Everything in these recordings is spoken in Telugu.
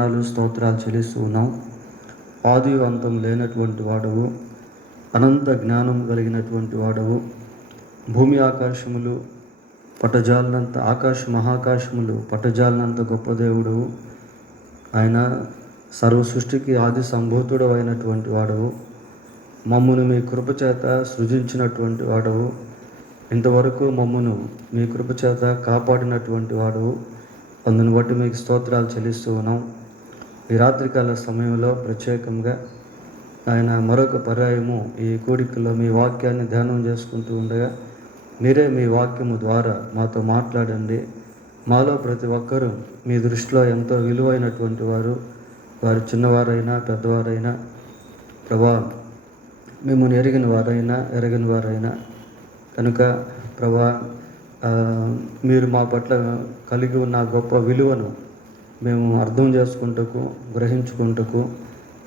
వందనాలు స్తోత్రాలు చెల్లిస్తూ ఉన్నాం. ఆది అంతం లేనటువంటి వాడవు, అనంత జ్ఞానం కలిగినటువంటి వాడవు. భూమి ఆకాశములు పట్టజాలనంత, ఆకాశ మహాకాశములు పట్టజాలనంత గొప్ప దేవుడవు. ఆయన సర్వ సృష్టికి ఆది సంభూతుడు అయినటువంటి వాడవు. మమ్మును మీ కృపచేత సృజించినటువంటి వాడవు. ఇంతవరకు మమ్మును మీ కృపచేత కాపాడినటువంటి వాడవు. అందును బట్టి మీకు స్తోత్రాలు చెల్లిస్తూ ఉన్నాం. ఈ రాత్రికాల సమయంలో ప్రత్యేకంగా ఆయన మరొక పర్యాయము ఈ కూడికలో మీ వాక్యాన్ని ధ్యానం చేసుకుంటూ ఉండగా మీరే మీ వాక్యము ద్వారా మాతో మాట్లాడండి. మాలో ప్రతి ఒక్కరూ మీ దృష్టిలో ఎంతో విలువైనటువంటి వారు, వారు చిన్నవారైనా పెద్దవారైనా, ప్రభా మిమ్మల్ని ఎరిగిన వారైనా ఎరగిన వారైనా కనుక ప్రభా మీరు మా పట్ల కలిగి ఉన్న గొప్ప విలువను మేము అర్థం చేసుకుంటకు, గ్రహించుకుంటకు,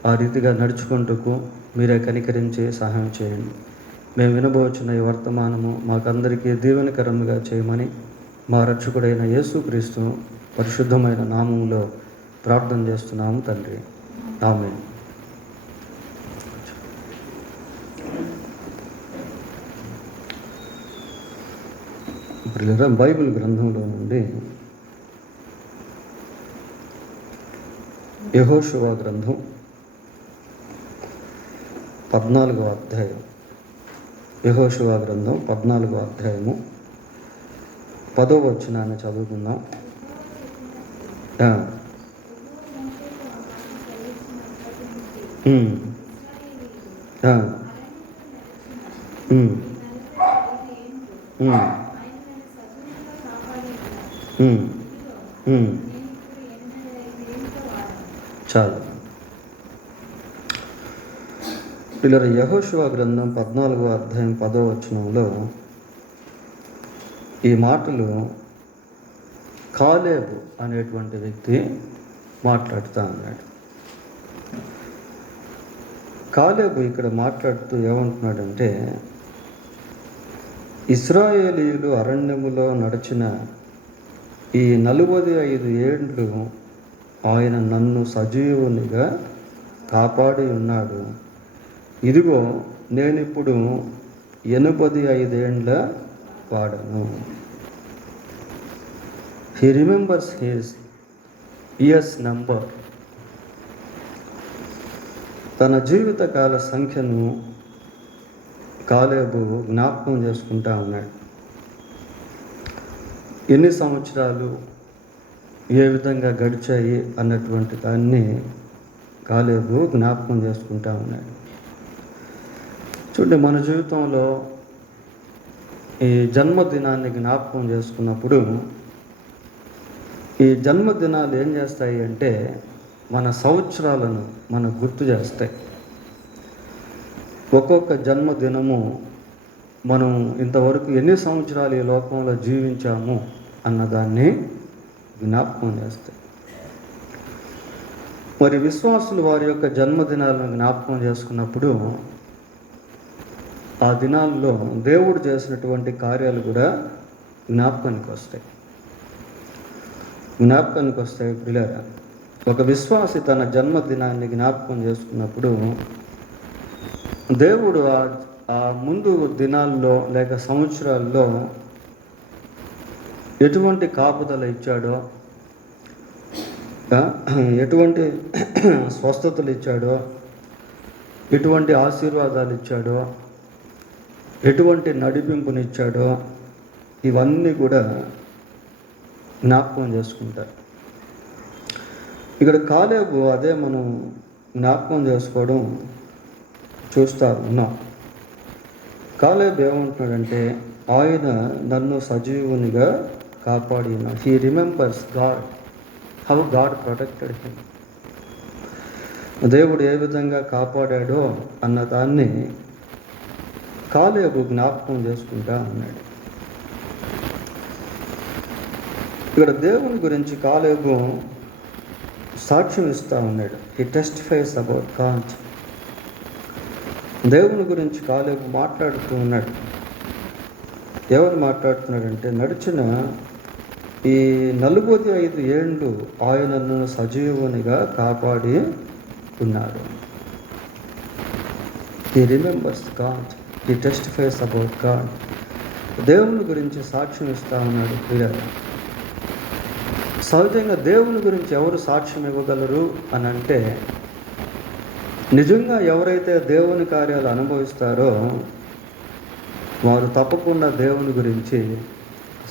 ఆ రీతిగా నడుచుకుంటకు మీరే కనికరించి సహాయం చేయండి. మేము వినబోచున్న ఈ వర్తమానము మాకందరికీ దీవెనకరంగా చేయమని మా రక్షకుడైన యేసుక్రీస్తు పరిశుద్ధమైన నామములో ప్రార్థన చేస్తున్నాము తండ్రి, ఆమేన్. బైబిల్ గ్రంథంలో నుండి యెహోషువ గ్రంథం 14వ అధ్యాయం. యెహోషువ గ్రంథం 14వ అధ్యాయము 10వ వచనాన్ని చదువుకుందాం. చాలు పిల్లలు, యెహోషువ గ్రంథం 14వ అధ్యాయం 10వ వచనంలో ఈ మాటలు కాలేబు అనేటువంటి వ్యక్తి మాట్లాడుతూ ఉన్నాడు. కాలేబు ఇక్కడ మాట్లాడుతూ ఏమంటున్నాడంటే, ఇశ్రాయేలీయులు అరణ్యములో నడిచిన ఈ 45 ఏండ్లు ఆయన నన్ను సజీవునిగా కాపాడి ఉన్నాడు. ఇదిగో నేనిప్పుడు 85 ఏండ్ల వాడను. He remembers his years number. తన జీవితకాల సంఖ్యను కాలేబు జ్ఞాపకం చేసుకుంటా ఉన్నాడు. ఎన్ని సంవత్సరాలు ఏ విధంగా గడిచాయి అన్నటువంటి దాన్ని కాలేబు జ్ఞాపకం చేసుకుంటా ఉన్నాడు. చూడండి, మన జీవితంలో ఈ జన్మదినాన్ని జ్ఞాపకం చేసుకున్నప్పుడు ఈ జన్మదినాలు ఏం చేస్తాయి అంటే మన సంవత్సరాలను మనకు గుర్తు చేస్తాయి. ఒక్కొక్క జన్మదినము మనం ఇంతవరకు ఎన్ని సంవత్సరాలు ఈ లోకంలో జీవించాము అన్నదాన్ని జ్ఞాపకం చేస్తాయి. మరి విశ్వాసులు వారి యొక్క జన్మదినాలను జ్ఞాపకం చేసుకున్నప్పుడు ఆ దినాల్లో దేవుడు చేసినటువంటి కార్యాలు కూడా జ్ఞాపకానికి వస్తాయి. పిల్లరా, ఒక విశ్వాసి తన జన్మదినాన్ని జ్ఞాపకం చేసుకున్నప్పుడు దేవుడు ఆ ముందు దినాల్లో లేక సంవత్సరాల్లో ఎటువంటి కాపుదల ఇచ్చాడో, ఎటువంటి స్వస్థతలు ఇచ్చాడో, ఎటువంటి ఆశీర్వాదాలు ఇచ్చాడో, ఎటువంటి నడిపింపునిచ్చాడో ఇవన్నీ కూడా జ్ఞాపకం చేసుకుంటారు. ఇక్కడ కాలేబు అదే మనం జ్ఞాపకం చేసుకోవడం చూస్తూ ఉన్నాం. కాలేబు ఏమంటున్నాడంటే, ఆయన నన్ను సజీవునిగా కాపాడిన. He remembers God, how God protected him. దేవుడు ఏ విధంగా కాపాడాడో అన్నదాన్ని కాలేబు జ్ఞాపకం చేసుకుంటా ఉన్నాడు. ఇక్కడ దేవుని గురించి కాలేబు సాక్ష్యం ఇస్తూ ఉన్నాడు. He టెస్టిఫైస్ about God. దేవుని గురించి కాలేబు మాట్లాడుతూ ఉన్నాడు. ఎవరు మాట్లాడుతున్నాడంటే, నడిచిన ఈ 45 ఏండ్లు ఆయనను సజీవునిగా కాపాడి ఉన్నాడు. He remembers God, he టెస్టిఫైస్ about God. దేవుని గురించి సాక్ష్యం ఇస్తా ఉన్నాడు ప్రియులారా. సహజంగా దేవుని గురించి ఎవరు సాక్ష్యం ఇవ్వగలరు అని అంటే, నిజంగా ఎవరైతే దేవుని కార్యాలు అనుభవిస్తారో వారు తప్పకుండా దేవుని గురించి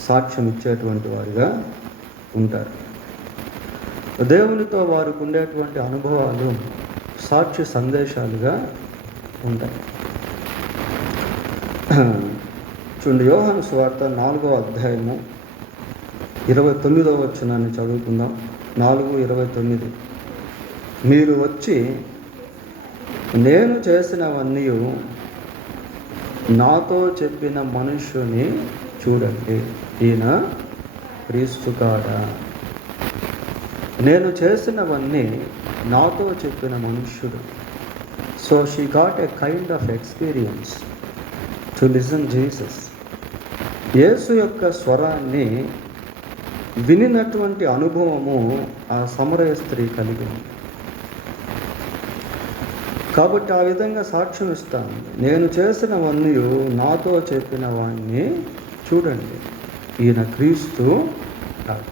సాక్ష్యం ఇచ్చేటువంటి వారుగా ఉంటారు. దేవునితో వారికి ఉండేటువంటి అనుభవాలు సాక్షి సందేశాలుగా ఉంటాయి. చూడండి, యోహాను సువార్త 4వ అధ్యాయము 29వ వచనాన్ని చదువుకుందాం. 4:29. మీరు వచ్చి నేను చేసినవన్నీ నాతో చెప్పిన మనుష్యుని చూడండి, ఈయన క్రీస్తు కాడా. నేను చేసినవన్నీ నాతో చెప్పిన మనుష్యుడు. So she got a kind of experience to listen Jesus. యేసు యొక్క స్వరాన్ని వినినటువంటి అనుభవము ఆ సమరయ స్త్రీ కలిగి ఉంది. కాబట్టి ఆ విధంగా సాక్ష్యం ఇస్తాను. నేను చేసినవన్నీ నాతో చెప్పిన వాడిని చూడండి, ఈయన క్రీస్తు కాదు.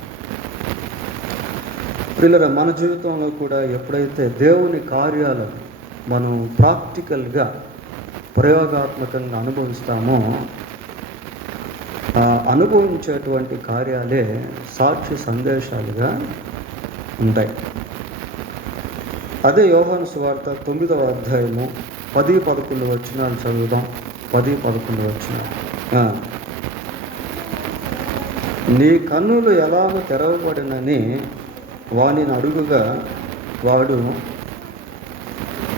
పిల్లల మన జీవితంలో కూడా ఎప్పుడైతే దేవుని కార్యాలను మనం ప్రాక్టికల్గా ప్రయోగాత్మకంగా అనుభవిస్తామో అనుభవించేటువంటి కార్యాలే సాక్షి సందేశాలుగా ఉంటాయి. అదే యోహాను సువార్త 9వ అధ్యాయము 10-11 వచనాలు చదువుదాం. 10-11 వచనాలు. నీ కన్నులు ఎలాగో తెరవబడినని వానిని అడుగుగా వాడు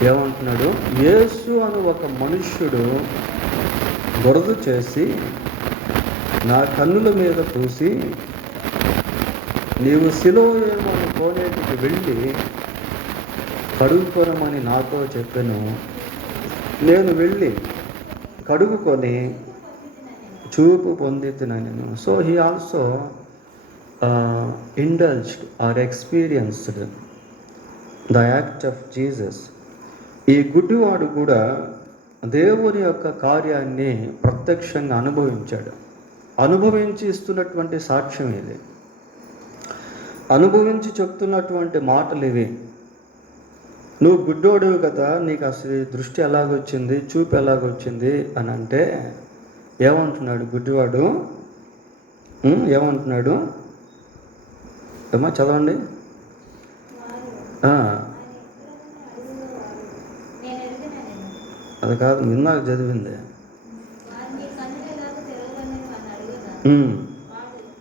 ఏమంటున్నాడు? యేసు అను ఒక మనుష్యుడు బురద చేసి నా కన్నుల మీద పూసి నీవు సిలోయేమో కోనేటికి వెళ్ళి కడుగుకొనమని నాతో చెప్పెను. నేను వెళ్ళి కడుగుకొని చూపు పొందితినెను. So he also indulged or experienced the act of Jesus. ఈ గుడ్డివాడు కూడా దేవుని యొక్క కార్యాన్ని ప్రత్యక్షంగా అనుభవించాడు. అనుభవించి ఇస్తున్నటువంటి సాక్ష్యం ఇది, అనుభవించి చెప్తున్నటువంటి మాటలు ఇవి. నువ్వు గుడ్డోడువు కదా, నీకు అసలు దృష్టి ఎలాగొచ్చింది, చూపు ఎలాగొచ్చింది అని అంటే ఏమంటున్నాడు గుడ్డివాడు? ఏమంటున్నాడు? ఏమో చదవండి. అది కాదు, నిన్నాక చదివింది.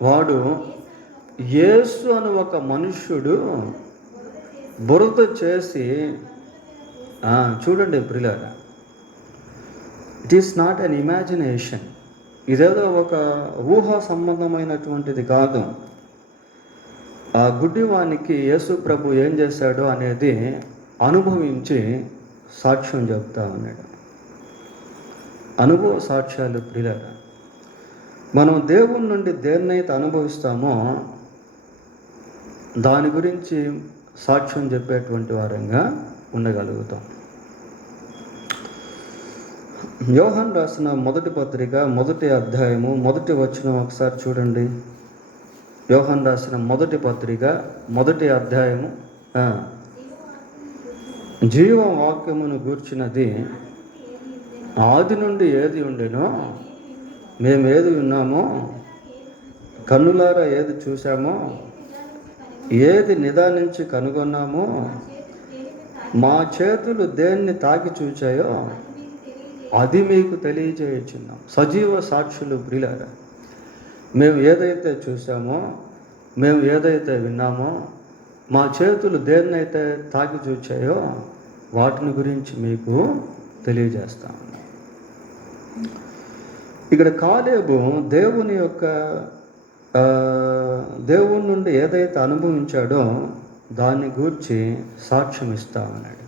వాడు యేసు అని ఒక మనుష్యుడు బురద చేసి చూడండి ప్రియులారా, it is not an imagination. ఇదేదో ఒక ఊహా సంబంధమైనటువంటిది కాదు. ఆ గుడ్డివానికి యేసు ప్రభు ఏం చేశాడో అనేది అనుభవించి సాక్ష్యం చెప్తా ఉన్నాడు. అనుభవ సాక్ష్యాలు ప్రియులారా. మనం దేవుని నుండి దేన్నైతే అనుభవిస్తామో దాని గురించి సాక్ష్యం చెప్పేటువంటి వారంగా ఉండగలుగుతాం. యోహాను రాసిన మొదటి పత్రిక 1వ అధ్యాయము 1వ వచనం ఒకసారి చూడండి. యోహాను రాసిన మొదటి పత్రిక 1వ అధ్యాయము జీవవాక్యమును గూర్చినది ఆది నుండి ఏది ఉండెనో, మేము ఏది విన్నామో, కన్నులారా ఏది చూసామో, ఏది నిదానించి కనుగొన్నామో, మా చేతులు దేన్ని తాకి చూచాయో అది మీకు తెలియజేయుచున్నాం. సజీవ సాక్షులు ప్రియులారా. మేము ఏదైతే చూసామో, మేము ఏదైతే విన్నామో, మా చేతులు దేన్నైతే తాకి చూచాయో వాటిని గురించి మీకు తెలియజేస్తాం. ఇక్కడ కాలేబు దేవుని నుండి ఏదైతే అనుభవించాడో దాన్ని గూర్చి సాక్ష్యం ఇస్తా ఉన్నాడు.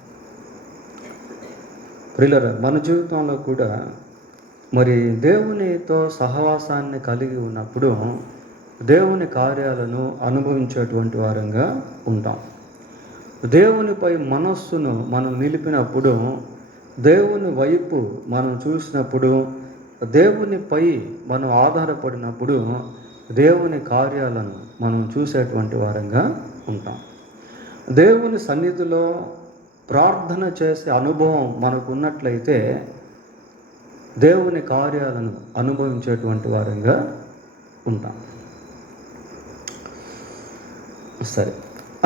ప్రియులారా, మన జీవితంలో కూడా మరి దేవునితో సహవాసాన్ని కలిగి ఉన్నప్పుడు దేవుని కార్యాలను అనుభవించేటువంటి వారంగా ఉంటాం. దేవునిపై మనస్సును మనం నిలిపినప్పుడు, దేవుని వైపు మనం చూసినప్పుడు, దేవునిపై మనం ఆధారపడినప్పుడు దేవుని కార్యాలను మనం చూసేటువంటి వారంగా ఉంటాం. దేవుని సన్నిధిలో ప్రార్థన చేసే అనుభవం మనకు ఉన్నట్లయితే దేవుని కార్యాలను అనుభవించేటువంటి వారంగా ఉంటాం. సరే,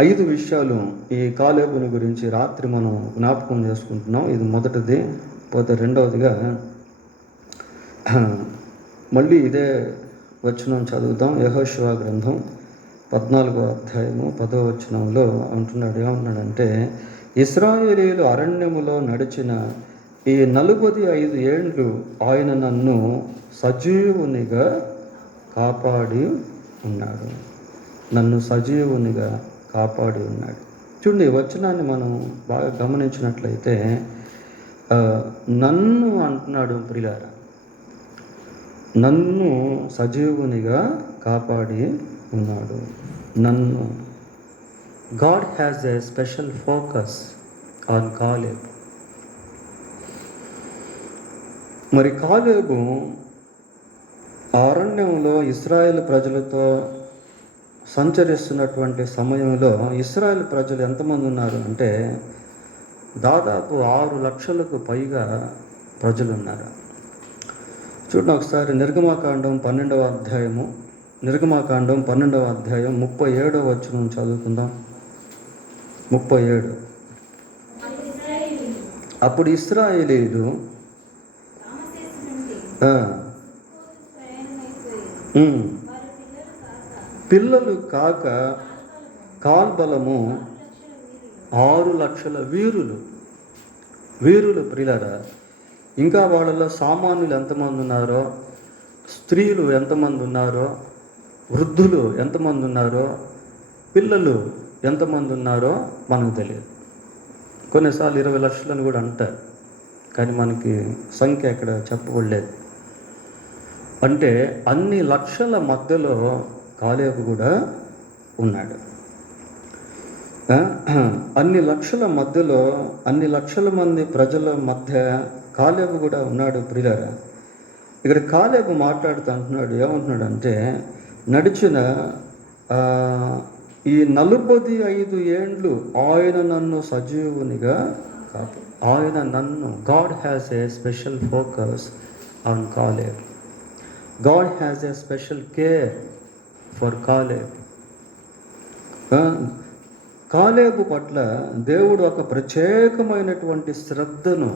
5 విషయాలు ఈ కాలేబుని గురించి రాత్రి మనం జ్ఞాపకం చేసుకుంటున్నాం. ఇది మొదటిది. పోతే రెండవదిగా మళ్ళీ ఇదే వచనం చదువుతాం. యెహోషువ గ్రంథం 14వ అధ్యాయము 10వ వచనంలో ఏమంటున్నాడంటే, ఇశ్రాయేలీయులు అరణ్యములో నడిచిన ఈ 45 ఏండ్లు ఆయన నన్ను సజీవునిగా కాపాడి ఉన్నాడు. నన్ను సజీవునిగా కాపాడి ఉన్నాడు. చూడండి, ఈ వచనాన్ని మనం బాగా గమనించినట్లయితే నన్ను అంటున్నాడు ప్రియులారా, నన్ను సజీవునిగా కాపాడి ఉన్నాడు. నన్ను. God has a special focus on Caleb. మరి కాలేబు అరణ్యంలో ఇశ్రాయేల్ ప్రజలతో సంచరిస్తున్నటువంటి సమయంలో ఇశ్రాయేల్ ప్రజలు ఎంతమంది ఉన్నారు అంటే దాదాపు 6 లక్షలకు పైగా ప్రజలు ఉన్నారు. చూడండి ఒకసారి నిర్గమాకాండం 12వ అధ్యాయం 37వ వచనం చదువుకుందాం. 37. అప్పుడు ఇశ్రాయేలీయులు పిల్లలు కాక కాల్బలము 6 లక్షల వీరులు ప్రియులారా. ఇంకా వాళ్ళలో సామాన్యులు ఎంతమంది ఉన్నారో, స్త్రీలు ఎంతమంది ఉన్నారో, వృద్ధులు ఎంతమంది ఉన్నారో, పిల్లలు ఎంతమంది ఉన్నారో మనకు తెలియదు. కొన్నిసార్లు 20 లక్షలని కూడా అంటారు, కానీ మనకి సంఖ్య ఎక్కడ చెప్పబడలేదు. అంటే అన్ని లక్షల మధ్యలో కాలేబు కూడా ఉన్నాడు. అన్ని లక్షల మధ్యలో, అన్ని లక్షల మంది ప్రజల మధ్య కాలేబు కూడా ఉన్నాడు ప్రియులారా. ఇక్కడ కాలేబు మాట్లాడుతూ అంటున్నాడు, ఏమంటున్నాడంటే, నడిచిన ఈ 45 ఏండ్లు ఆయన నన్ను సజీవునిగా ఆయన నన్ను. God has a special focus on Caleb. God has a special care for Caleb. కాలేబు పట్ల దేవుడు ఒక ప్రత్యేకమైనటువంటి శ్రద్ధను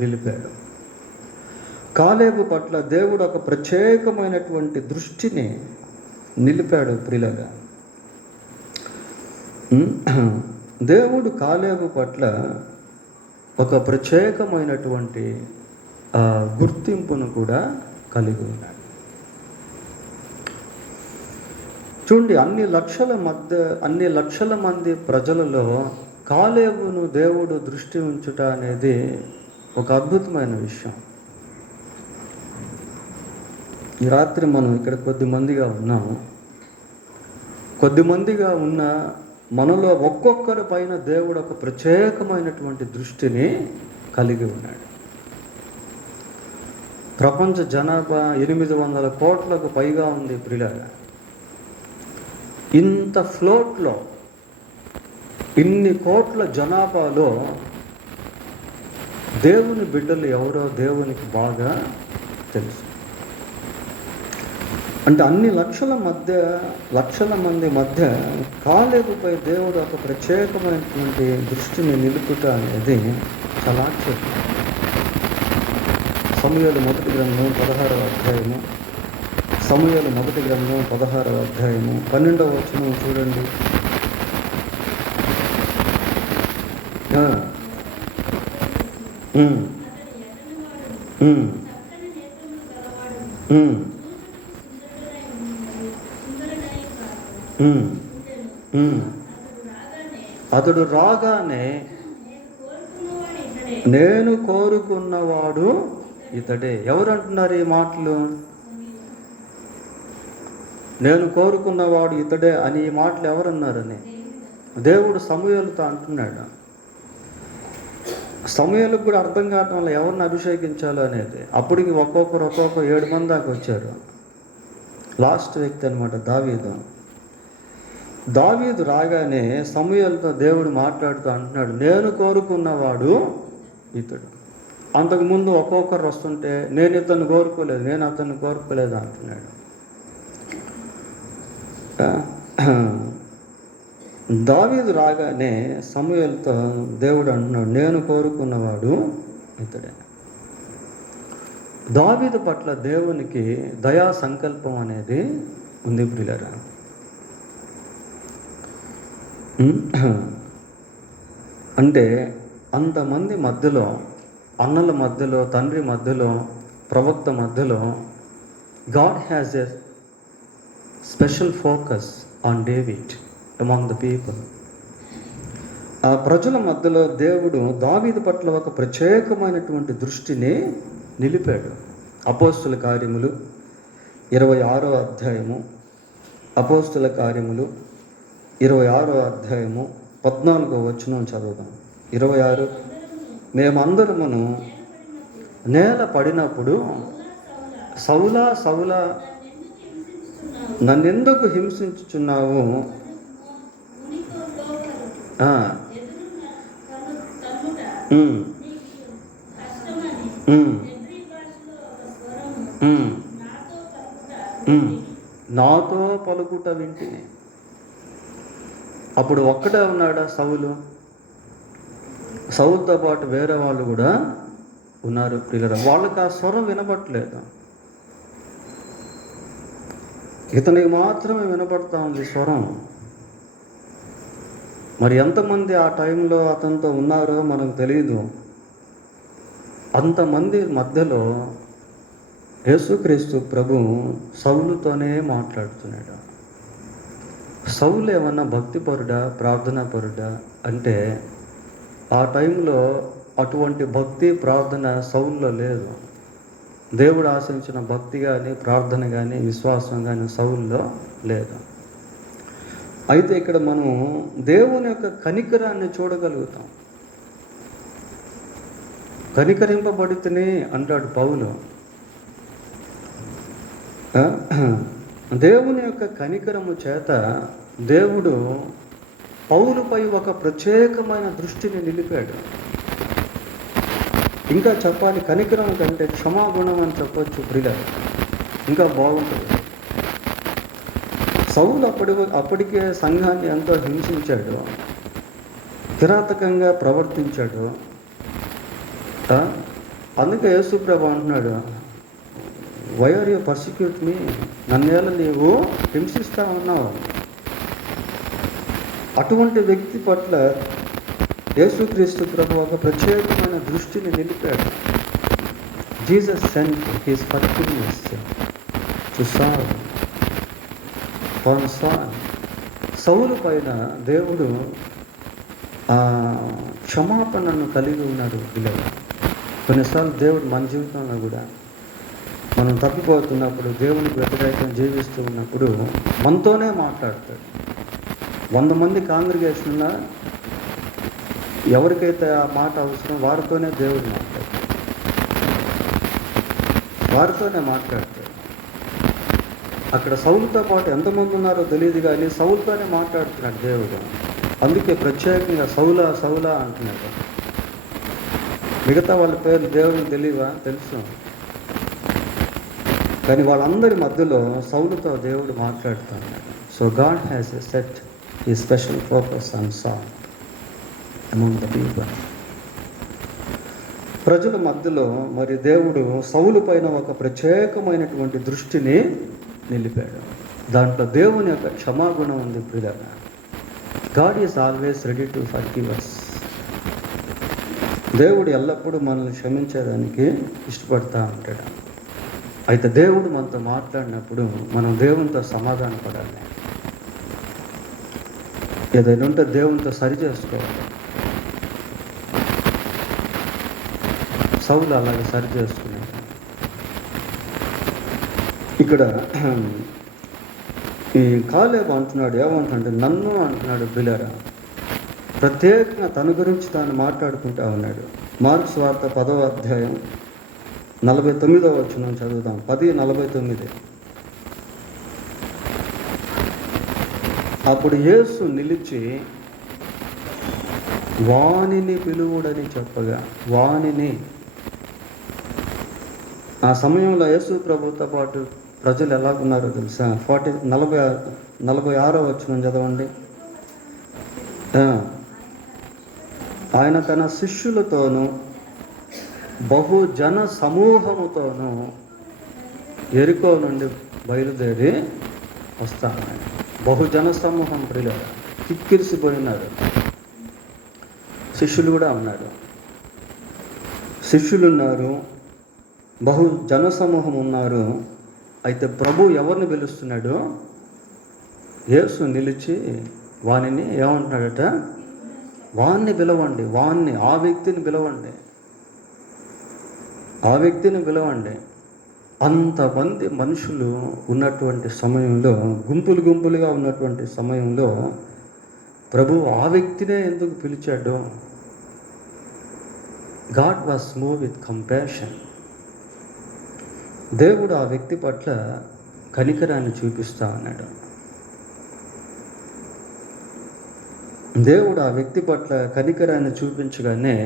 నిలిపాడు. కాలేబు పట్ల దేవుడు ఒక ప్రత్యేకమైనటువంటి దృష్టిని నిలిపాడు ప్రియులారా. దేవుడు కాలేబు పట్ల ఒక ప్రత్యేకమైనటువంటి గుర్తింపును కూడా కలిగి ఉన్నాడు. చూడండి, అన్ని లక్షల మంది ప్రజలలో కాలేబును దేవుడు దృష్టి ఉంచుట అనేది ఒక అద్భుతమైన విషయం. ఈ రాత్రి మనం ఇక్కడ కొద్దిమందిగా ఉన్నాము. కొద్దిమందిగా ఉన్న మనలో ఒక్కొక్కరి పైన దేవుడు ఒక ప్రత్యేకమైనటువంటి దృష్టిని కలిగి ఉన్నాడు. ప్రపంచ జనాభా 800 కోట్లకు పైగా ఉంది ప్రియులారా. ఇంత ఫ్లోట్లో, ఇన్ని కోట్ల జనాభాలో దేవుని బిడ్డలు ఎవరో దేవునికి బాగా తెలుసు. అంటే అన్ని లక్షల మంది మధ్య కాలేబుపై దేవుడు ఒక ప్రత్యేకమైనటువంటి దృష్టిని నిలుపుట అనేది చాలా ఆశ్చర్యం. సమూయేలు మొదటి గ్రంథం 16వ అధ్యాయము 12వ వచనం చూడండి. అతడు రాగానే నేను కోరుకున్నవాడు ఇతడే. ఎవరు అంటున్నారు ఈ మాటలు? నేను కోరుకున్నవాడు ఇతడే అని ఈ మాటలు ఎవరన్నారని దేవుడు సమూయేలుతో అంటున్నాడు. సమూయేలుకు కూడా అర్థం కావడం వల్ల ఎవరిని అభిషేకించాలో అనేది. అప్పటికి ఒక్కొక్కరు 7 మంది దాకా వచ్చారు. లాస్ట్ వ్యక్తి అనమాట దావీదు రాగానే సమూయేలుతో దేవుడు మాట్లాడుతూ అంటున్నాడు, నేను కోరుకున్నవాడు ఇతడు. అంతకుముందు ఒక్కొక్కరు వస్తుంటే నేను అతన్ని కోరుకోలేదు అంటున్నాడు. దావీదు రాగానే సమూయేలుతో దేవుడు అంటున్నాడు, నేను కోరుకున్నవాడు ఇతడే. దావీదు పట్ల దేవునికి దయా సంకల్పం అనేది ఉంది ప్రియులారా. అంటే అంతమంది మధ్యలో, అన్నల మధ్యలో, తండ్రి మధ్యలో, ప్రవక్త మధ్యలో God has a special focus on David among the people. ఆ ప్రజల మధ్యలో దేవుడు దావీదు పట్ల ఒక ప్రత్యేకమైనటువంటి దృష్టిని నిలిపాడు. అపోస్తుల కార్యములు 26వ అధ్యాయము, అపోస్తుల కార్యములు 26వ అధ్యాయము 14వ వచనం చదువుదాం. 26, మేమందరమును నేల పడినప్పుడు సౌలా సౌలా నన్నెందుకు హింసించుచున్నావు, నాతో పలుకుట వింటిని. అప్పుడు ఒక్కడే ఉన్నాడా సౌలుతో పాటు వేరే వాళ్ళు కూడా ఉన్నారు ప్రియులారా. వాళ్ళకి ఆ స్వరం వినపట్లేదు, ఇతనికి మాత్రమే వినపడతా ఉంది స్వరం. మరి ఎంతమంది ఆ టైంలో అతనితో ఉన్నారో మనకు తెలియదు. అంతమంది మధ్యలో యేసుక్రీస్తు ప్రభు సౌలుతోనే మాట్లాడుతున్నాడు. సౌలు ఏమన్నా భక్తిపరుడా, ప్రార్థనాపరుడా అంటే ఆ టైంలో అటువంటి భక్తి ప్రార్థన సౌలులో లేదు. దేవుడు ఆశించిన భక్తి కానీ, ప్రార్థన కానీ, విశ్వాసం కానీ సౌలులో లేదు. అయితే ఇక్కడ మనం దేవుని యొక్క కనికరాన్ని చూడగలుగుతాం. కనికరింపబడితేనే అంటాడు పౌలు. దేవుని యొక్క కనికరము చేత దేవుడు పౌలుపై ఒక ప్రత్యేకమైన దృష్టిని నిలిపాడు. ఇంకా చెప్పాలి, కనికరం కంటే క్షమాగుణం అని చెప్పొచ్చు ప్రియులారా, ఇంకా బాగుంటుంది. సౌలు అప్పటికే సంఘాన్ని ఎంతో హింసించాడు, కిరాతకంగా ప్రవర్తించాడు. అందుకే యేసుప్రభు అంటున్నాడు, వై ఆర్ యూ పర్సిక్యూట్ మీ, నన్నేళ్ళ నీవు హింసిస్తా ఉన్నావు. అటువంటి వ్యక్తి పట్ల యేసుక్రీస్తు ప్రభు ఒక ప్రత్యేకమైన దృష్టిని నిలిపాడు. Jesus sent his forgiveness to Saul for Saul. సౌలు పైన దేవుడు క్షమాపణను కలిగి ఉన్నాడు పిల్లలు. కొన్నిసార్లు దేవుడు మన జీవితంలో కూడా మనం తప్పిపోతున్నప్పుడు, దేవునికి వ్యతిరేకంగా జీవిస్తూ ఉన్నప్పుడు మనతోనే మాట్లాడతాడు. 100 మంది కాంగ్రిగేషన్ ఉన్నా ఎవరికైతే ఆ మాట అవసరం వారితోనే దేవుడు మాట్లాడతాడు. అక్కడ సౌలుతో పాటు ఎంతమంది ఉన్నారో తెలియదు కానీ సౌలుతోనే మాట్లాడుతున్నాడు దేవుడు. అందుకే ప్రత్యేకంగా సౌలా అంటున్నాడు. మిగతా వాళ్ళ పేర్లు దేవుడికి తెలియవా? తెలుసు. కానీ వాళ్ళందరి మధ్యలో సౌలుతో దేవుడు మాట్లాడుతున్నాడు. సో గాడ్ హ్యాస్ సెట్ ఈ స్పెషల్ ఫోకస్ ఆన్ సాల్ అమంగ్ ద పీపుల్. ప్రజల మధ్యలో మరి దేవుడు సౌలు పైన ఒక ప్రత్యేకమైనటువంటి దృష్టిని నిలిపాడు. దాంట్లో దేవుని యొక్క క్షమాగుణం ఉంది ప్రియులారా. God is always ready to forgive us. దేవుడు ఎల్లప్పుడూ మనల్ని క్షమించేదానికి ఇష్టపడతా ఉంటాడు. అయితే దేవుడు మనతో మాట్లాడినప్పుడు మనం దేవునితో సమాధానపడాలి. ఏదైనా ఉంటే దేవునితో సరి చేసుకోవాలి. సౌలు అలాగే సరి చేసుకున్నాడు. ఇక్కడ ఈ కాలేబు అంటున్నాడు, ఏమంటున్నాడు, నన్ను అంటున్నాడు ప్రియులారా. ప్రత్యేకంగా తన గురించి తాను మాట్లాడుకుంటా ఉన్నాడు. మార్క్స్ వార్త 10వ అధ్యాయం 49వ వచనం చదువుదాం. 10:49. అప్పుడు యేసు నిలిచి వానిని పిలువుడని చెప్పగా, వానిని. ఆ సమయంలో యేసు ప్రభుతో పాటు ప్రజలు ఎలాగున్నారో తెలుసా? 46వ వచనం చదవండి. ఆయన తన శిష్యులతోనూ బహుజన సమూహముతోనూ యెరికో నుండి బయలుదేరి వస్తాను. బహుజన సమూహం ప్రియులారా, కిక్కిరిసిపోయినారు. శిష్యులు కూడా ఉన్నారు, శిష్యులు ఉన్నారు, బహుజన సమూహం ఉన్నారు. అయితే ప్రభు ఎవరిని పిలుస్తున్నాడు? యేసు నిలిచి వానిని ఏమంటున్నాడట? వాన్ని పిలవండి, వాన్ని, ఆ వ్యక్తిని పిలవండి, ఆ వ్యక్తిని పిలవండి. అంతమంది మనుషులు ఉన్నటువంటి సమయంలో, గుంపులు గుంపులుగా ఉన్నటువంటి సమయంలో ప్రభు ఆ వ్యక్తినే ఎందుకు పిలిచాడు? God was move with compassion. దేవుడు ఆ వ్యక్తి పట్ల కనికరాన్ని చూపిస్తా ఉన్నాడు. దేవుడు ఆ వ్యక్తి పట్ల కనికరాన్ని చూపించగానే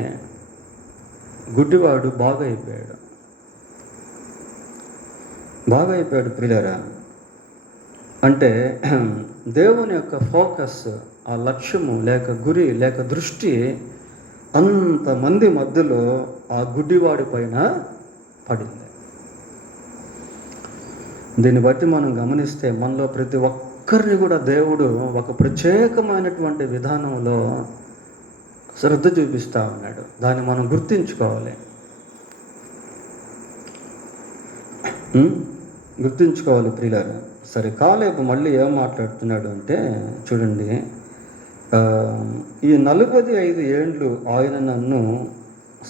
గుడ్డివాడు బాగా అయిపోయాడు ప్రియులారా. అంటే దేవుని యొక్క ఫోకస్, ఆ లక్ష్యము లేక గురి లేక దృష్టి అంతమంది మధ్యలో ఆ గుడ్డివాడి పైన పడింది. దీన్ని బట్టి మనం గమనిస్తే మనలో ప్రతి ఒక్కరిని కూడా దేవుడు ఒక ప్రత్యేకమైనటువంటి విధానంలో శ్రద్ధ చూపిస్తూ ఉన్నాడు. దాన్ని మనం గుర్తించుకోవాలి. ప్రియులారా. సరే, కాలేబు మళ్ళీ ఏం మాట్లాడుతున్నాడు అంటే చూడండి, ఈ 45 ఏండ్లు ఆయన నన్ను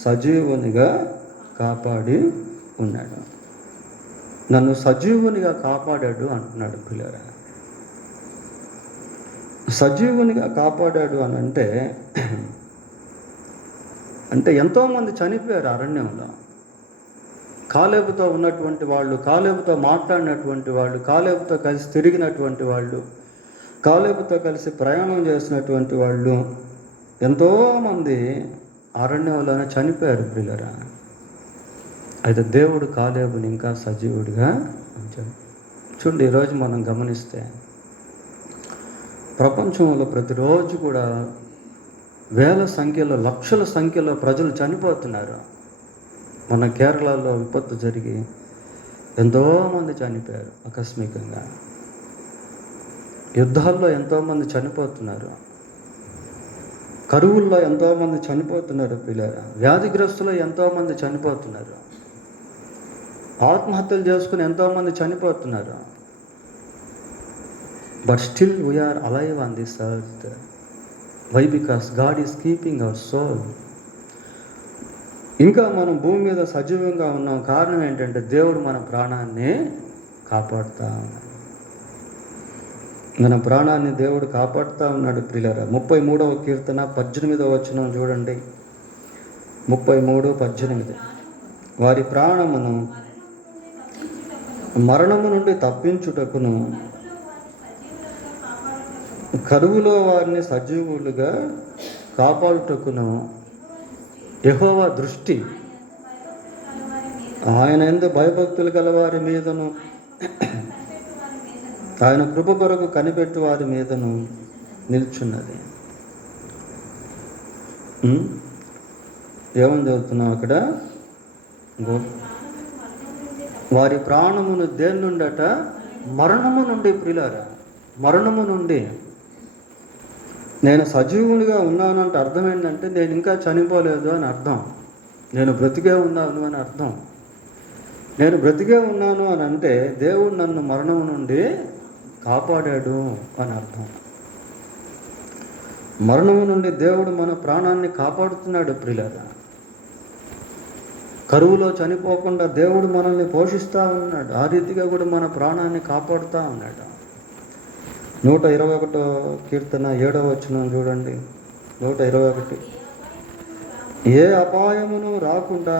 సజీవునిగా కాపాడి ఉన్నాడు. నన్ను సజీవునిగా కాపాడాడు అంటున్నాడు ప్రియులారా. సజీవునిగా కాపాడాడు అని అంటే ఎంతోమంది చనిపోయారు అరణ్యంలో. కాలేబుతో ఉన్నటువంటి వాళ్ళు, కాలేబుతో మాట్లాడినటువంటి వాళ్ళు, కాలేబుతో కలిసి తిరిగినటువంటి వాళ్ళు, కాలేబుతో కలిసి ప్రయాణం చేసినటువంటి వాళ్ళు ఎంతోమంది అరణ్యంలోనే చనిపోయారు ప్రియులారా. అయితే దేవుడు కాలేబుని ఇంకా సజీవుడిగా ఉంచాడు. చూడండి, ఈరోజు మనం గమనిస్తే ప్రపంచంలో ప్రతిరోజు కూడా వేల సంఖ్యలో, లక్షల సంఖ్యలో ప్రజలు చనిపోతున్నారు. మన కేరళలో విపత్తు జరిగి ఎంతోమంది చనిపోయారు ఆకస్మికంగా. యుద్ధాల్లో ఎంతోమంది చనిపోతున్నారు. కరువుల్లో ఎంతోమంది చనిపోతున్నారు పిల్లరా. వ్యాధిగ్రస్తులు ఎంతోమంది చనిపోతున్నారు. ఆత్మహత్యలు చేసుకుని ఎంతోమంది చనిపోతున్నారు. But still we are alive on this earth. Why? Because God is keeping our soul. ఇంకా మనం భూమి మీద సజీవంగా ఉన్నాం. కారణం ఏంటంటే దేవుడు మన ప్రాణాన్ని కాపాడుతూ ఉన్నాడు. మన ప్రాణాన్ని దేవుడు కాపాడుతూ ఉన్నాడు ప్రియులారా. 33వ కీర్తన 18వ వచనం చూడండి. 33:18. వారి ప్రాణమును మరణము నుండి తప్పించుటకును, కరువులో వారిని సజీవులుగా కాపాడుటకును యెహోవా దృష్టి ఆయన యందు భయభక్తులు గలవారి మీదను, ఆయన కృప కొరకు కనిపెట్టు వారి మీదను నిల్చున్నది. ఏమని చదువుతున్నాం అక్కడ? వారి ప్రాణమును దేని నుండట? మరణము నుండి ప్రియులారా. మరణము నుండి. నేను సజీవునిగా ఉన్నాను అంటే అర్థం ఏంటంటే నేను ఇంకా చనిపోలేదు అని అర్థం. నేను బ్రతికే ఉన్నాను అని అర్థం. నేను బ్రతికే ఉన్నాను అని అంటే దేవుడు నన్ను మరణం నుండి కాపాడాడు అని అర్థం. మరణము నుండి దేవుడు మన ప్రాణాన్ని కాపాడుతున్నాడు ప్రియులారా. కరువులో చనిపోకుండా దేవుడు మనల్ని పోషిస్తూ ఉన్నాడు. ఆ రీతిగా కూడా మన ప్రాణాన్ని కాపాడుతూ ఉన్నాడు. 121 కీర్తన 7వ వచనం చూడండి. 121. ఏ అపాయమును రాకుండా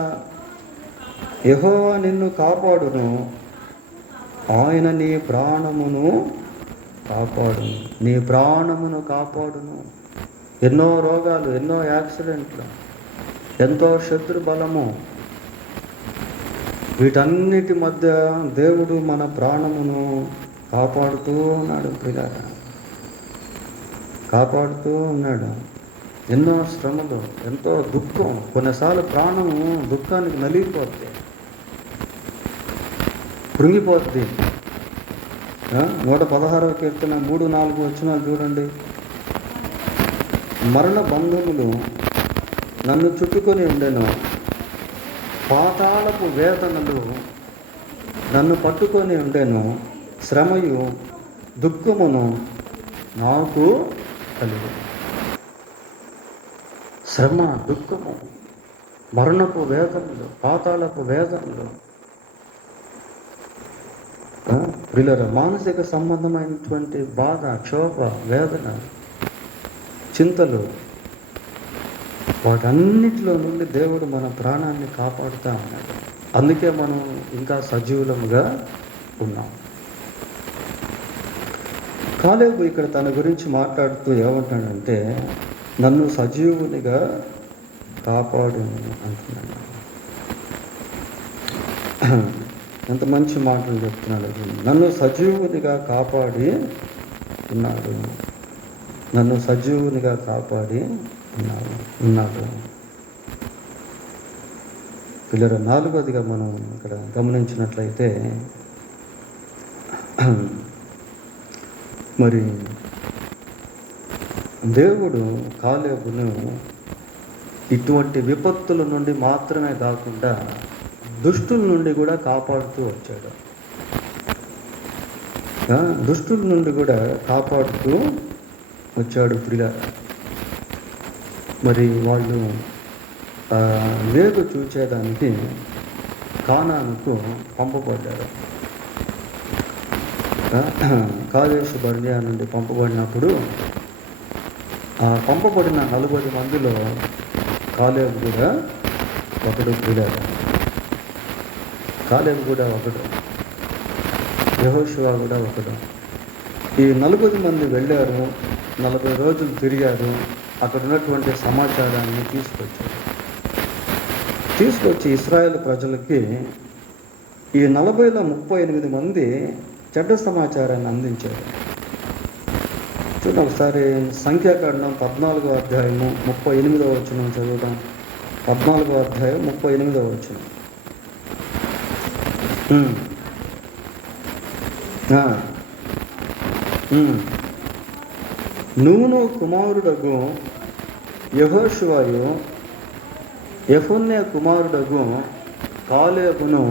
యెహోవా నిన్ను కాపాడును, ఆయన నీ ప్రాణమును కాపాడును. నీ ప్రాణమును కాపాడును. ఎన్నో రోగాలు, ఎన్నో యాక్సిడెంట్లు, ఎంతో శత్రు బలము, వీటన్నిటి మధ్య దేవుడు మన ప్రాణమును కాపాడుతూ ఉన్నాడు ప్రియులారా, కాపాడుతూ ఉన్నాడు. ఎన్నో శ్రమలు, ఎంతో దుఃఖం, కొన్నిసార్లు ప్రాణము దుఃఖానికి నలిగిపోద్ది, కృంగిపోద్ది. 116వ కీర్తన 3-4 వచనాలు చూడండి. మరణ బంధములు నన్ను చుట్టుకొని ఉండెను, పాతాళపు వేదనలు నన్ను పట్టుకొని ఉండెను, శ్రమయు దుఃఖమును నాకు కలిగి. శ్రమ, దుఃఖము, మరణపు వేదనలు, పాతాళపు వేదనలు, ప్రియులారా, మానసిక సంబంధమైనటువంటి బాధ, క్షోభ, వేదన, చింతలు, వాటన్నిటిలో నుండి దేవుడు మన ప్రాణాన్ని కాపాడుతూ ఉన్నాడు. అందుకే మనం ఇంకా సజీవులముగా ఉన్నాం. కాలేబు ఇక్కడ తన గురించి మాట్లాడుతూ ఏమంటాడంటే, నన్ను సజీవునిగా కాపాడు అంటున్నాడు. ఎంత మంచి మాటలు చెప్తున్నాడు. నన్ను సజీవునిగా కాపాడి ఉన్నాడు, నన్ను సజీవునిగా కాపాడి ఉన్నాడు. పిల్లల 4వదిగా మనం ఇక్కడ గమనించినట్లయితే, మరి దేవుడు కాలేబును ఇటువంటి విపత్తుల నుండి మాత్రమే కాకుండా దుష్టుల నుండి కూడా కాపాడుతూ వచ్చాడు. దుష్టుల నుండి కూడా కాపాడుతూ వచ్చాడు ప్రియులారా. మరి వాళ్ళు వేగు చూచేదానికి కానానుకు పంపబడ్డారు. కాదేశు బర్నియా నుండి పంపబడినప్పుడు ఆ పంపబడిన 40 మందిలో కాలేబు కూడా ఒకడు ప్రియులారా. కాలేబు కూడా ఒకడు, యెహోషువ కూడా ఒకడు. ఈ 40 మంది వెళ్ళారు, 40 రోజులు తిరిగారు, అక్కడ ఉన్నటువంటి సమాచారాన్ని తీసుకొచ్చి ఇశ్రాయేలు ప్రజలకి ఈ 40లో 38 మంది చెడ్డ సమాచారాన్ని అందించారు. చూడండి ఒకసారి సంఖ్యాకాండం 14వ అధ్యాయము 38వ వచనం చదువుదాం. 14వ అధ్యాయం 38వ వచనం. నూను కుమారుడగు యెహోషువయు యెఫున్నె కుమారుడగు కాలేబును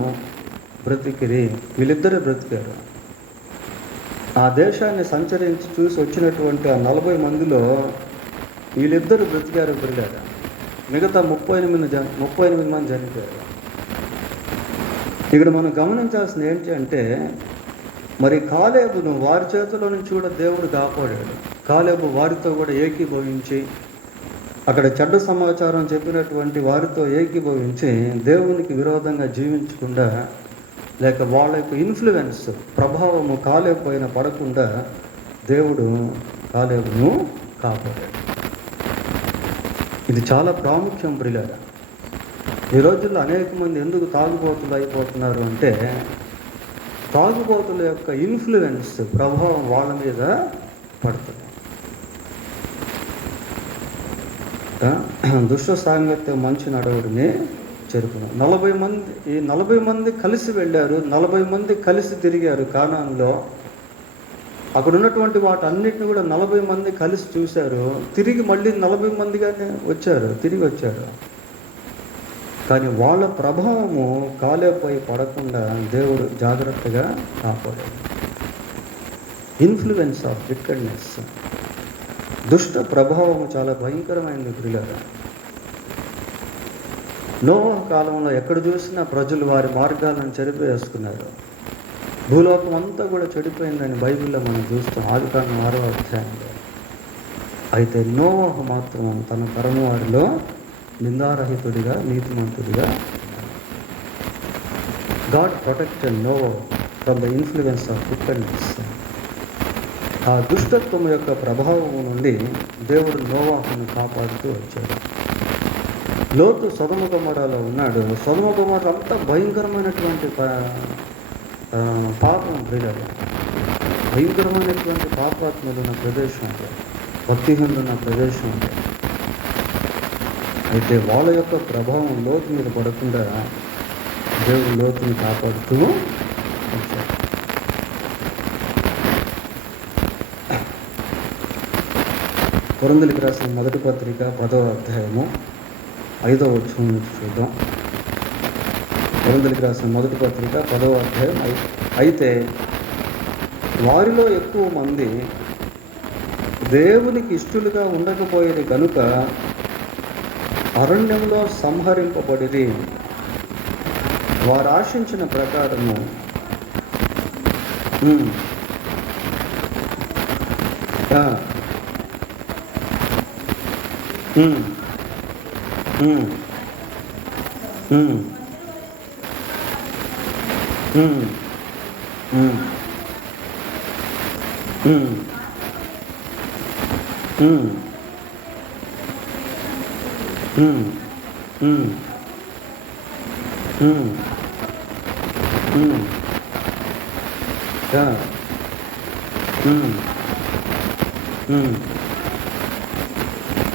బ్రతికిరి. వీళ్ళిద్దరే బ్రతికారు. ఆ దేశాన్ని సంచరించి చూసి వచ్చినటువంటి ఆ 40 మందిలో వీళ్ళిద్దరు బ్రతికారు పెరిగారు. మిగతా 38 మంది చనిపోయారు. ఇక్కడ మనం గమనించాల్సిన ఏంటి అంటే, మరి కాలేబును వారి చేతిలో నుంచి కూడా దేవుడు కాపాడాడు. కాలేబు వారితో కూడా ఏకీభవించి, అక్కడ చెడ్డ సమాచారం చెప్పినటువంటి వారితో ఏకీభవించి దేవునికి విరోధంగా జీవించకుండా, లేక వాళ్ళ యొక్క ఇన్ఫ్లుయెన్స్, ప్రభావము కాలేబు పైన పడకుండా దేవుడు కాలేబును కాపాడాడు. ఇది చాలా ప్రాముఖ్యం ప్రియులారా. ఈ రోజుల్లో అనేక మంది ఎందుకు తాగుబోతులు అయిపోతున్నారు అంటే, తాగుబోతుల యొక్క ఇన్ఫ్లుయెన్స్, ప్రభావం వాళ్ళ మీద పడుతుంది. దుష్ట సాంగత్యం మంచి నడవడిని చెరుపును. 40 మంది, ఈ 40 మంది కలిసి వెళ్ళారు, 40 మంది కలిసి తిరిగారు కానాన్లో. అక్కడ ఉన్నటువంటి వాటన్నిటిని కూడా 40 మంది కలిసి చూశారు. తిరిగి మళ్ళీ 40 మందిగానే తిరిగి వచ్చారు. కానీ వాళ్ళ ప్రభావము కాలేబుపై పడకుండా దేవుడు జాగ్రత్తగా కాపాడాడు. ఇన్ఫ్లుయెన్స్ ఆఫ్ వికెడ్నెస్, దుష్ట ప్రభావము చాలా భయంకరమైనది ప్రియులారా. నోవహు కాలంలో ఎక్కడ చూసినా ప్రజలు వారి మార్గాలను చెరిపేసుకున్నారు. భూలోకం అంతా కూడా చెడిపోయిందని బైబిల్లో మనం చూస్తాం, ఆదికాండం 6వ అధ్యాయంలో. అయితే నోవహు మాత్రం తన తరం వారిలో నిందారహితుడిగా, నీతిమంతుడిగా. గాడ్ ప్రొటెక్టెడ్ నోవహు from the influence of wickedness. ఆ దుష్టత్వం యొక్క ప్రభావం నుండి దేవుడు నోవహును కాపాడుతూ వచ్చాడు. లోతు సొదొమ గొమొర్రాలో ఉన్నాడు. సొదొమ గొమొర్రా అంతా భయంకరమైనటువంటి పాపం ప్రియులారా, భయంకరమైనటువంటి పాపాత్మలు ఉన్న ప్రదేశం అది, భక్తిహీనులు ఉన్న ప్రదేశం అది. అయితే వాళ్ళ యొక్క ప్రభావం లోతు మీద పడకుండా దేవుడు లోతుని కాపాడుతూ వచ్చాడు. కొరింథీయులకు రాసిన మొదటి పత్రిక 10వ అధ్యాయము 5వ వచనం నుంచి చూద్దాం. కొరింథీయులకు రాసిన మొదటి పత్రిక 10వ అధ్యాయం. అయితే వారిలో ఎక్కువ మంది దేవునికి ఇష్టలుగా ఉండకపోయేది కనుక అరణ్యంలో సంహరింపబడిరి. వారు ఆశించిన ప్రకారము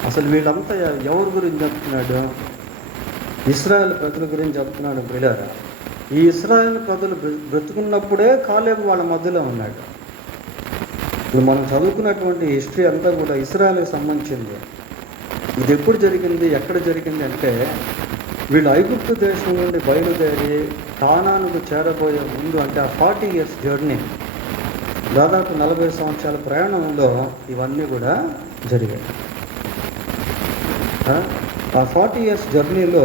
అసలు వీళ్ళంతా ఎవరి గురించి చెప్తున్నాడు? ఇశ్రాయేల్ ప్రజల గురించి చెప్తున్నాడు ప్రియులారా. ఈ ఇశ్రాయేల్ ప్రజలు బ్రతుకున్నప్పుడే కాలేబు వాళ్ళ మధ్యలో ఉన్నాడు. ఇప్పుడు మనం చదువుకున్నటువంటి హిస్టరీ అంతా కూడా ఇశ్రాయేల్కి సంబంధించింది. ఇది ఎప్పుడు జరిగింది, ఎక్కడ జరిగింది అంటే, వీళ్ళు ఐగుప్తు దేశం నుండి బయలుదేరి కానానుకు చేరబోయే ముందు, అంటే ఆ 40 years జర్నీ, దాదాపు 40 సంవత్సరాల ప్రయాణంలో ఇవన్నీ కూడా జరిగాయి. ఆ 40 years జర్నీలో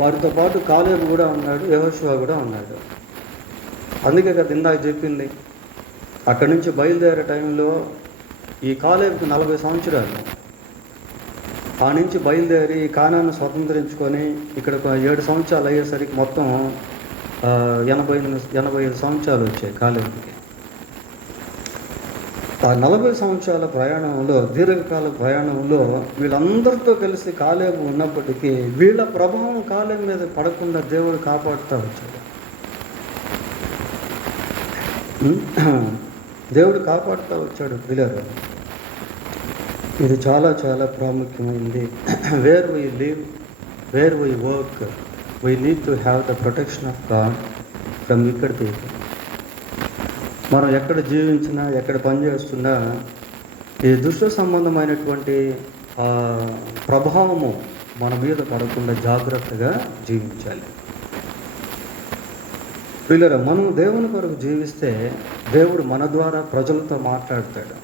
వారితో పాటు కాలేబు కూడా ఉన్నాడు, యెహోషువ కూడా ఉన్నాడు. అందుకే కదా ఇందాక చెప్పింది, అక్కడి నుంచి బయలుదేరే టైంలో ఈ కాలేబుకి 40 సంవత్సరాలు. ఆ నుంచి బయలుదేరి కానాను స్వతంత్రించుకొని ఇక్కడ 7 సంవత్సరాలు అయ్యేసరికి మొత్తం 85 సంవత్సరాలు వచ్చాయి కాలేబుకి. ఆ 40 సంవత్సరాల ప్రయాణంలో, దీర్ఘకాల ప్రయాణంలో వీళ్ళందరితో కలిసి కాలేబు ఉన్నప్పటికీ వీళ్ళ ప్రభావం కాలేబు మీద పడకుండా దేవుడు కాపాడుతూ వచ్చాడు. దేవుడు కాపాడుతూ వచ్చాడు పిల్లలు. ఇది చాలా చాలా ప్రాముఖ్యమైనది. Where we live, where we work, we need to have the protection of God from wicked people. మనం ఎక్కడ జీవించినా, ఎక్కడ పనిచేస్తున్నా ఈ దుష్ట సంబంధమైనటువంటి ప్రభావము మన మీద పడకుండా జాగ్రత్తగా జీవించాలి. పిల్లలు, మనం దేవుని కొరకు జీవిస్తే దేవుడు మన ద్వారా ప్రజలతో మాట్లాడతాడు.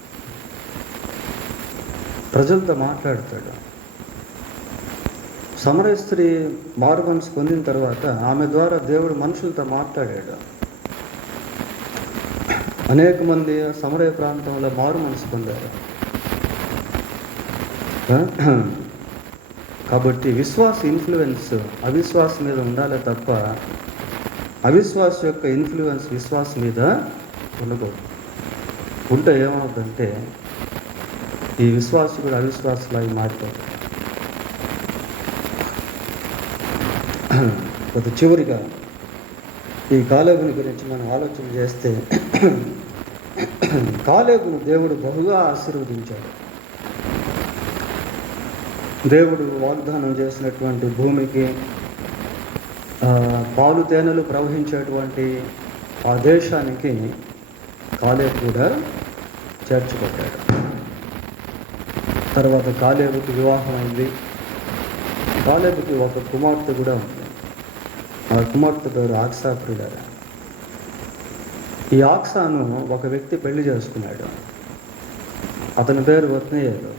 సమరయ స్త్రీ మారు మనసు పొందిన తర్వాత ఆమె ద్వారా దేవుడు మనుషులతో మాట్లాడాడు. అనేక మంది సమరయ ప్రాంతంలో మారు మనసు పొందారు. కాబట్టి విశ్వాస ఇన్ఫ్లుయెన్స్ అవిశ్వాసం మీద ఉండాలి తప్ప అవిశ్వాస యొక్క ఇన్ఫ్లుయెన్స్ విశ్వాసం మీద ఉండకూడదు. ఉంటే ఏమవుతుందంటే ఈ విశ్వాసం కూడా అవిశ్వాసలాగా మారిపోతుంది. కొద్ది చివరిగా ఈ కాలేబుని గురించి మనం ఆలోచన చేస్తే, కాలేబును దేవుడు బహుగా ఆశీర్వదించాడు. దేవుడు వాగ్దానం చేసినటువంటి భూమికి, పాలు తేనెలు ప్రవహించేటువంటి ఆ దేశానికి కాలేబు కూడా చేర్చబడ్డాడు. తర్వాత కాలేబుకి వివాహం అయింది. కాలేబుకి ఒక కుమార్తె కూడా ఉంది. ఆ కుమార్తె పేరు ఆక్సా. ప్రియులారా, ఈ ఆక్సాను ఒక వ్యక్తి పెళ్లి చేసుకున్నాడు. అతని పేరు ఒత్నీయేలు.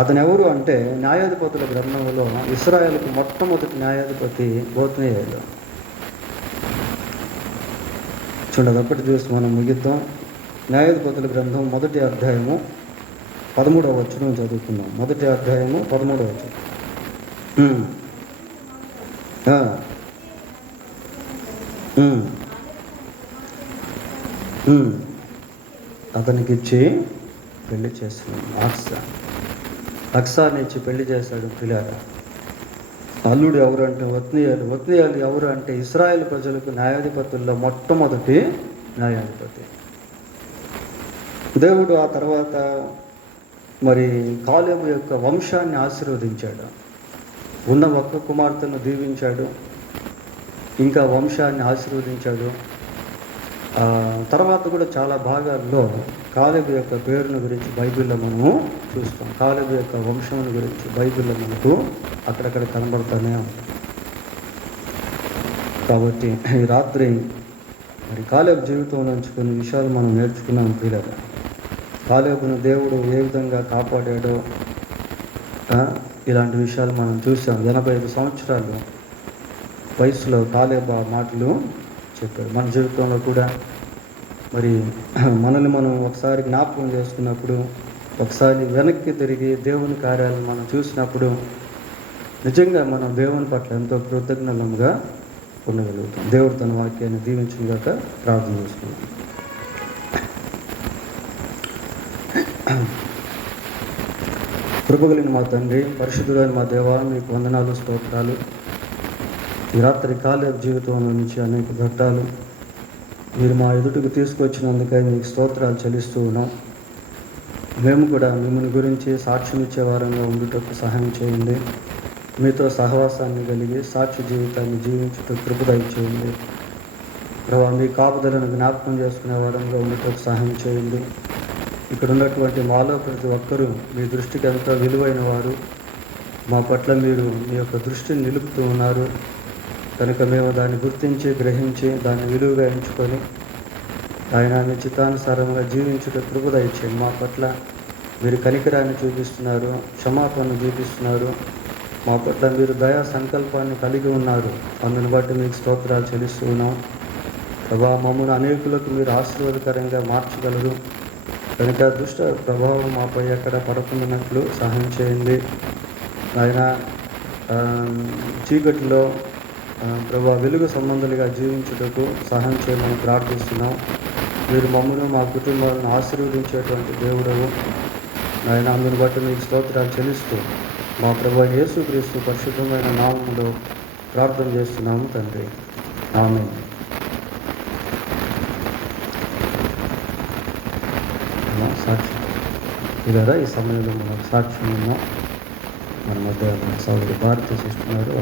అతను ఎవరు అంటే, న్యాయాధిపతుల గ్రంథంలో ఇశ్రాయేలుకు మొట్టమొదటి న్యాయాధిపతి ఒత్నీయేలు. చూడండి, అదొక్కటి చూసి మనం ముగిద్దాం. న్యాయాధిపతుల గ్రంథం 1వ అధ్యాయము 13వ వచనం చదువుకుందాం. 1వ అధ్యాయము 13వ వచనం. అతనికి ఇచ్చి పెళ్లి చేస్తున్నాడు. అక్సాని ఇచ్చి పెళ్లి చేశాడు. పిల్లాడు అల్లుడు ఎవరు అంటే ఒత్నీయాలు ఎవరు అంటే ఇశ్రాయేలు ప్రజలకు న్యాయాధిపతుల్లో మొట్టమొదటి న్యాయాధిపతి. దేవుడు ఆ తర్వాత మరి కాలేబు యొక్క వంశాన్ని ఆశీర్వదించాడు. ఉన్న ఒక్క కుమార్తెను దీవించాడు, ఇంకా వంశాన్ని ఆశీర్వదించాడు. తర్వాత కూడా చాలా భాగాల్లో కాలేబు యొక్క పేరును గురించి బైబిల్లో మనము చూస్తాం. కాలేబు యొక్క వంశం గురించి బైబిల్లో మనకు అక్కడక్కడ కనబడుతూనే ఉంటుంది. కాబట్టి ఈ రాత్రి మరి కాలేబు జీవితం నుంచి కొన్ని విషయాలు మనం నేర్చుకున్నాం. పిల్లలు, కాలేబును దేవుడు ఏ విధంగా కాపాడాడో ఇలాంటి విషయాలు మనం చూసాం. 85 సంవత్సరాలు వయసులో కాలేబు ఆ మాటలు చెప్పాడు. మన జీవితంలో కూడా మరి మనల్ని మనం ఒకసారి జ్ఞాపకం చేసుకున్నప్పుడు, ఒకసారి వెనక్కి తిరిగి దేవుని కార్యాలను మనం చూసినప్పుడు నిజంగా మనం దేవుని పట్ల ఎంతో కృతజ్ఞతగా ఉండగలుగుతాం. దేవుడు తన వాక్యాన్ని దీవించుగాక ప్రార్థన చేసుకున్నాం. కృపగలిగిన మా తండ్రి, పరిశుద్ధుడైన మా దేవా, మీకు వందనాలు, స్తోత్రాలు. ఈ రాత్రి కాలేబు జీవితం నుంచి అనేక ఘట్టాలు మీరు మా ఎదుటికి తీసుకొచ్చినందుకై మీకు స్తోత్రాలు చెల్లిస్తూ ఉన్నాం. మేము కూడా మిమ్మల్ని గురించి సాక్ష్యం ఇచ్చే వారంగా ఉండుటకు సహాయం చేయండి. మీతో సహవాసాన్ని కలిగి సాక్షి జీవితాన్ని జీవించుటకు కృప దయచేయండి. ప్రభావ మీ కాపుదలను జ్ఞాపకం చేసుకునే వారంగా ఉండుటకు సహాయం చేయండి. ఇక్కడ ఉన్నటువంటి మాలో ప్రతి ఒక్కరూ మీ దృష్టికి ఎంతో విలువైన వారు. మా పట్ల మీరు మీ యొక్క దృష్టిని నిలుపుతూ ఉన్నారు కనుక మేము దాన్ని గుర్తించి, గ్రహించి, దాన్ని విలువగా ఎంచుకొని ఆయన మీ చిత్తానుసారంగా జీవించుట కృప దయచేయండి. మా పట్ల మీరు కనికరాన్ని చూపిస్తున్నారు, క్షమాపణను చూపిస్తున్నారు. మా పట్ల మీరు దయా సంకల్పాన్ని కలిగి ఉన్నారు. అందుని బట్టి మీకు స్తోత్రాలు చెల్లిస్తూ ఉన్నాం. ప్రభావ మమ్మల్ని అనేకులకు మీరు ఆశీర్వాదకరంగా మార్చగలరు కనుక దుష్ట ప్రభావం మాపై ఎక్కడ పడకుండానట్లు సహాయం చేయండి. ఆయన చీకటిలో ప్రభా వెలుగు సంబంధాలుగా జీవించుటకు సహాయం చేయమని ప్రార్థిస్తున్నాం. మీరు మమ్మల్ని మా కుటుంబాలను ఆశీర్వదించేటువంటి దేవుడవు ఆయన. అందుని బట్టి మీకు స్తోత్రాలు చెల్లిస్తూ మా ప్రభా యేసుక్రీస్తు పరిశుద్ధమైన నామములో ప్రార్థన చేస్తున్నాము తండ్రి. ఆమేన్. సాక్షి ఇలారా ఈ సమయంలో మనకు సాక్ష్యం ఉన్నాం. మన మధ్య సోదరి భారతి చేస్తున్నారు.